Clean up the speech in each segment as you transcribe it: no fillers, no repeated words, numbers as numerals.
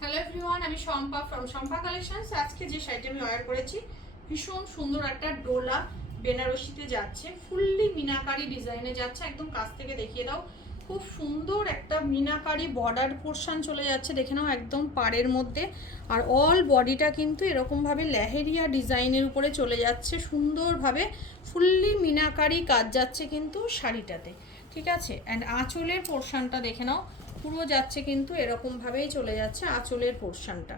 Hello everyone, আমি Shampa from Shampa collections. আজকে যে শাড়িটা আমি অর্ডার করেছি ভীষণ সুন্দর একটা ডোলা বেনারসিতে যাচ্ছে, ফুললি মিনাকারি ডিজাইনে যাচ্ছে। একদম কাছ থেকে দেখিয়ে দাও। খুব সুন্দর একটা মিনাকারি বর্ডার পোর্শন চলে যাচ্ছে, দেখে নাও একদম পাড়ের মধ্যে। আর অল বডিটা কিন্তু এরকমভাবে লেহেরিয়া ডিজাইনের উপরে চলে যাচ্ছে, সুন্দরভাবে ফুললি মিনাকারি কাজ যাচ্ছে কিন্তু শাড়িটাতে, ঠিক আছে। অ্যান্ড আঁচলের পোর্শনটা দেখে নাও, পুরো যাচ্ছে কিন্তু এরকমভাবেই চলে যাচ্ছে আঁচলের পোর্শনটা।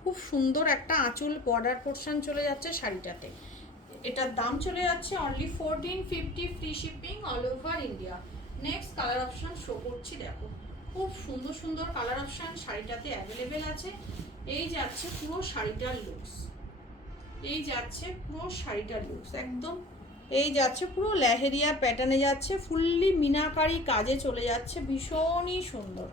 খুব সুন্দর একটা আঁচল বর্ডার পোর্শন চলে যাচ্ছে শাড়িটাতে। এটার দাম চলে যাচ্ছে only 1450, free shipping all over India. Next colour option show করছি, দেখো খুব সুন্দর সুন্দর কালার অপশান শাড়িটাতে অ্যাভেলেবেল আছে। এই যাচ্ছে পুরো শাড়িটার লুকস, এই যাচ্ছে পুরো শাড়িটার লুকস একদম। এই যাচ্ছে পুরো লেহেরিয়া প্যাটার্নে যাচ্ছে, ফুললি মিনাকারি কাজে চলে যাচ্ছে, ভীষণই সুন্দর।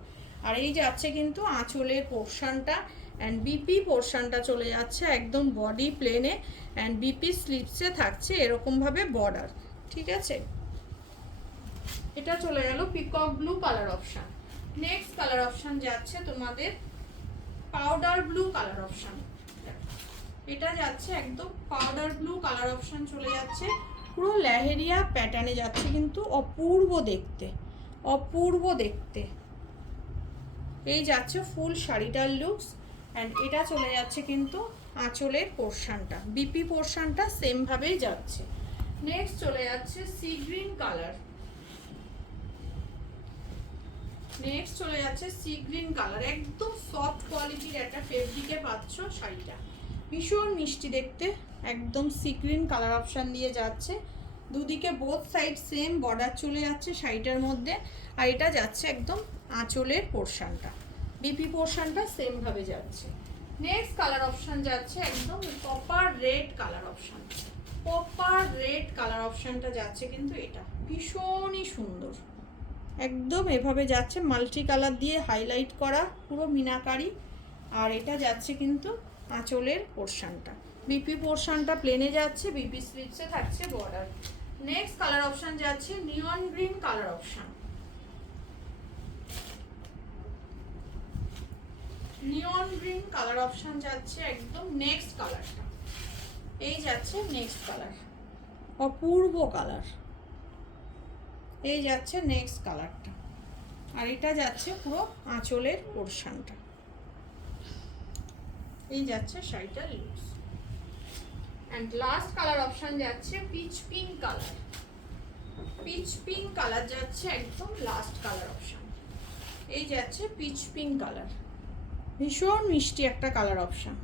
আর এই যাচ্ছে কিন্তু আঁচলের পোর্শনটা, অ্যান্ড বিপি পোর্শনটা চলে যাচ্ছে একদম বডি প্লেনে, অ্যান্ড বিপি স্লিভসে থাকছে এরকমভাবে বর্ডার, ঠিক আছে। এটা চলে গেল peacock blue colour option. Next colour option যাচ্ছে তোমাদের পাউডার ব্লু কালার অপশান। এটা যাচ্ছে একদম পাউডার ব্লু কালার অপশান চলে যাচ্ছে, পুরো লেহেরিয়া প্যাটার্নে যাচ্ছে কিন্তু অপূর্ব দেখতে, অপূর্ব দেখতে। এই যাচ্ছে ফুল শাড়িটার লুকস, অ্যান্ড এটা চলে যাচ্ছে কিন্তু আঁচলের পোর্শনটা, বিপি পোর্শনটা সেমভাবেই যাচ্ছে। নেক্সট চলে যাচ্ছে সি গ্রিন কালার। নেক্সট চলে যাচ্ছে সি গ্রিন কালার, একদম সফট কোয়ালিটির একটা ফেব্রিকে পাচ্ছ শাড়িটা, ভীষণ মিষ্টি দেখতে। একদম সি গ্রিন কালার অপশান দিয়ে যাচ্ছে, দুদিকে বোথ সাইড সেম বর্ডার চলে যাচ্ছে শাড়িটার মধ্যে। আর এটা যাচ্ছে একদম আঁচলের পোর্শনটা, বিপি পোর্শনটা সেমভাবে যাচ্ছে। নেক্সট কালার অপশান যাচ্ছে একদম copper red colour option, copper red colour অপশানটা যাচ্ছে কিন্তু এটা ভীষণই সুন্দর, একদম এভাবে যাচ্ছে মাল্টি কালার দিয়ে হাইলাইট করা পুরো মিনাকারি। আর এটা যাচ্ছে কিন্তু আঁচলের পোর্শনটা, বিপি পোর্শনটা প্লেনে যাচ্ছে, বিপি স্লিভসে থাকছে বর্ডার। নেক্সট কালার অপশান যাচ্ছে নিয়ন গ্রিন কালার অপশান। নিয়ন গ্রিন কালার অপশান যাচ্ছে একদম নেক্সট কালারটা, এই যাচ্ছে নেক্সট কালার, অপূর্ব কালার। এই যাচ্ছে নেক্সট কালারটা, আর এটা যাচ্ছে পুরো আঁচলের পোর্শনটা। এই যাচ্ছে শাড়িটার looks, and last colour option যাচ্ছে peach pink colour. Peach pink colour যাচ্ছে একদম লাস্ট কালার অপশান, এই যাচ্ছে পিচ পিঙ্ক কালার, ভীষণ মিষ্টি একটা কালার অপশান।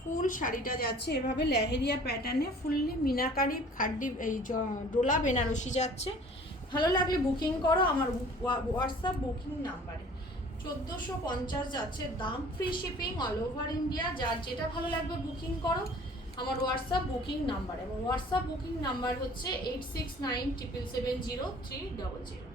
ফুল শাড়িটা যাচ্ছে এভাবে লেহেরিয়া প্যাটার্নে, ফুললি মিনাকারি খাড্ডি এই ডোলা বেনারসি যাচ্ছে। ভালো লাগলে বুকিং করো আমার হোয়াটসঅ্যাপ বুকিং নাম্বারে। 1450 যাচ্ছে দাম, free shipping all over India. যার যেটা ভালো লাগবে বুকিং করো আমার হোয়াটসঅ্যাপ বুকিং নাম্বারে। আমার হোয়াটসঅ্যাপ বুকিং নাম্বার হচ্ছে 8697770300।